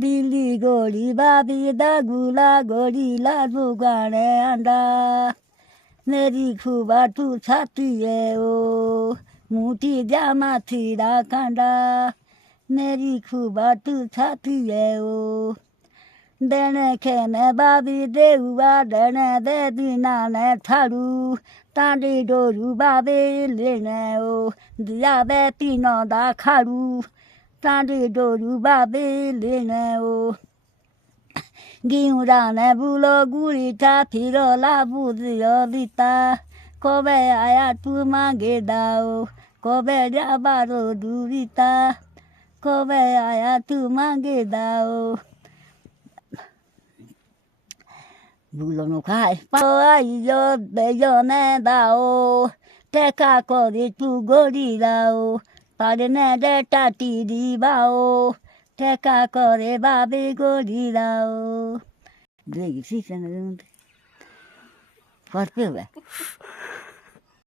दिल्ली गोली बाबी दगुला गोली लाडू गाने अंडा मेरी खुबा तू छाती है ओ मुठी जामा थीरा कांडा मेरी खुबा तू छाती है ओ देने खेने बाबी देहुआ देने दे दीना ने थारू तांडी डोरू बाबे लेने ओ दिया बे तीनों दा खारू तांडी डोरू बाबे लेने ओ गिउराने बुलो गुड़ी था फिरो लाबू दियो दिता कबे आया तू मांगे दाओ कबे जाबारो दूरिता कबे आया तू मांगे दाओ बुलो नो खाए पाई यो बेयो ने दाओ टेका कोरी तू गोरी दाओ पारे ने दे टाटी दी बाओ टेका करे बाबे गोरी दाओ Dei, sì, se ne devono. Forte, beh.